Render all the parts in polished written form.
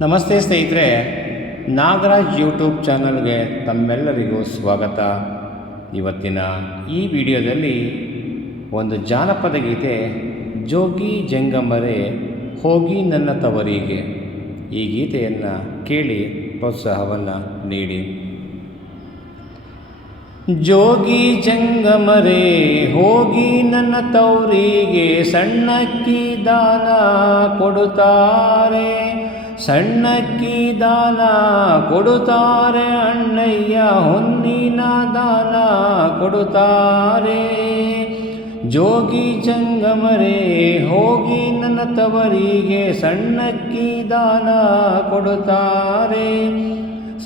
ನಮಸ್ತೆ ಸ್ನೇಹಿತರೆ, ನಾಗರಾಜ್ ಯೂಟ್ಯೂಬ್ ಚಾನಲ್ಗೆ ತಮ್ಮೆಲ್ಲರಿಗೂ ಸ್ವಾಗತ. ಇವತ್ತಿನ ಈ ವಿಡಿಯೋದಲ್ಲಿ ಒಂದು ಜಾನಪದ ಗೀತೆ, ಜೋಗಿ ಜಂಗಮರೇ ಹೋಗಿ ನನ್ನ ತವರಿಗೆ. ಈ ಗೀತೆಯನ್ನು ಕೇಳಿ ಪ್ರೋತ್ಸಾಹವನ್ನು ನೀಡಿ. ಜೋಗಿ ಜಂಗಮರೇ ಹೋಗಿ ನನ್ನ ತವರಿಗೆ, ಸಣ್ಣಕ್ಕಿ ದಾನ ಕೊಡುತ್ತಾರೆ, ಸಣ್ಣಕ್ಕಿ ದಾನ ಕೊಡುತ್ತಾರೆ, ಅಣ್ಣಯ್ಯ ಹೊನ್ನಿನ ದಾನ ಕೊಡುತ್ತಾರೆ. ಜೋಗಿ ಜಂಗಮರೇ ಹೋಗಿ ನನ್ನ ತವರಿಗೆ, ಸಣ್ಣಕ್ಕಿ ದಾನ ಕೊಡುತ್ತಾರೆ,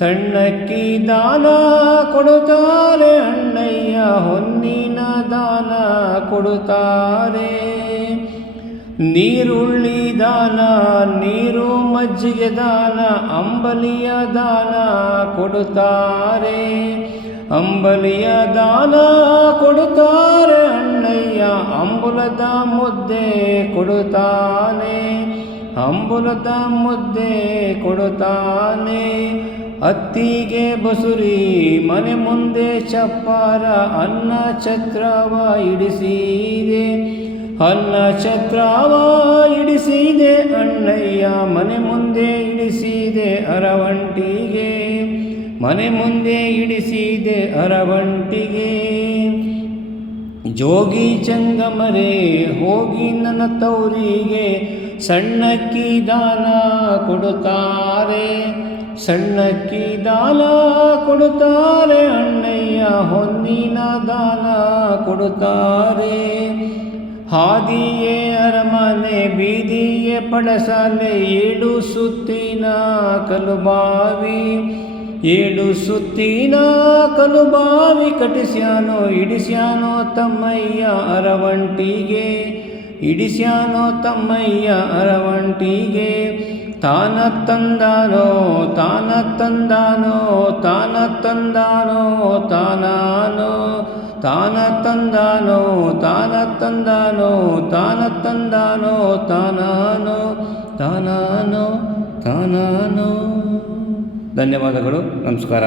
ಸಣ್ಣಕ್ಕಿ ದಾನ ಕೊಡುತ್ತಾರೆ, ಅಣ್ಣಯ್ಯ ಹೊನ್ನಿನ ದಾನ ಕೊಡುತ್ತಾರೆ. ನೀರುಳ್ಳಿ ದಾನ, ನೀರು ಮಜ್ಜಿಗೆ ದಾನ, ಅಂಬಲಿಯ ದಾನ ಕೊಡುತ್ತಾರೆ, ಅಂಬಲಿಯ ದಾನ ಕೊಡುತ್ತಾರೆ, ಅಣ್ಣಯ್ಯ ಅಂಬುಲದ ಮುದ್ದೆ ಕೊಡುತ್ತಾನೆ, ಅಂಬುಲದ ಮುದ್ದೆ ಕೊಡುತ್ತಾನೆ. ಅತ್ತಿಗೆ ಬಸುರಿ ಮನೆ ಮುಂದೆ ಚಪ್ಪಾರ, ಅನ್ನ ಛತ್ರವ ಇಡಿಸಿದೆ, ಅನ್ನ ಛತ್ರವ ಇಡಿಸಿದೆ, ಅಣ್ಣಯ್ಯ ಮನೆ ಮುಂದೆ ಇಡಿಸಿದೆ ಅರವಂಟಿಗೆ, ಮನೆ ಮುಂದೆ ಇಡಿಸಿದೆ ಅರವಂಟಿಗೆ. ಜೋಗಿ ಜಂಗಮರೇ ಹೋಗಿ ನನ್ನ ತವರಿಗೆ, ಸಣ್ಣಕ್ಕಿ ದಾನ ಕೊಡುತ್ತಾರೆ, ಸಣ್ಣಕ್ಕಿ ದಾನ ಕೊಡುತ್ತಾರೆ, ಅಣ್ಣಯ್ಯ ಹೊನ್ನಿನ ದಾನ ಕೊಡುತ್ತಾರೆ. ಹಾದಿಯೇ ಅರಮನೆ ಬೀದಿಯೇ ಪಡಸಾಲೆ, ಏಳು ಸುತ್ತಿನ ಕಲುಬಾವಿ, ಏಳು ಸುತ್ತಿನ ಕಲುಬಾವಿ ಕಟ್ಟಿಸ್ಯಾನೋ ಇಡಿಸ್ಯಾನೋ ತಮ್ಮಯ್ಯ ಅರವಂಟಿಗೆ, ಇಡಿಸ್ಯಾನೋ ತಮ್ಮಯ್ಯ ಅರವಂಟಿಗೆ. ತಾನ ತಂದಾನೋ ತಾನ ತಂದಾನೋ ತಾನ ತಂದಾನೋ ತಾನಾನೋ, ತಾನ ತಂದಾನೋ ತಾನ ತಂದಾನೋ ತಾನ ತಂದಾನೋ ತಾನಾನೋ, ತಾನಾನೋ ತಾನಾನೋ. ಧನ್ಯವಾದಗಳು, ನಮಸ್ಕಾರ.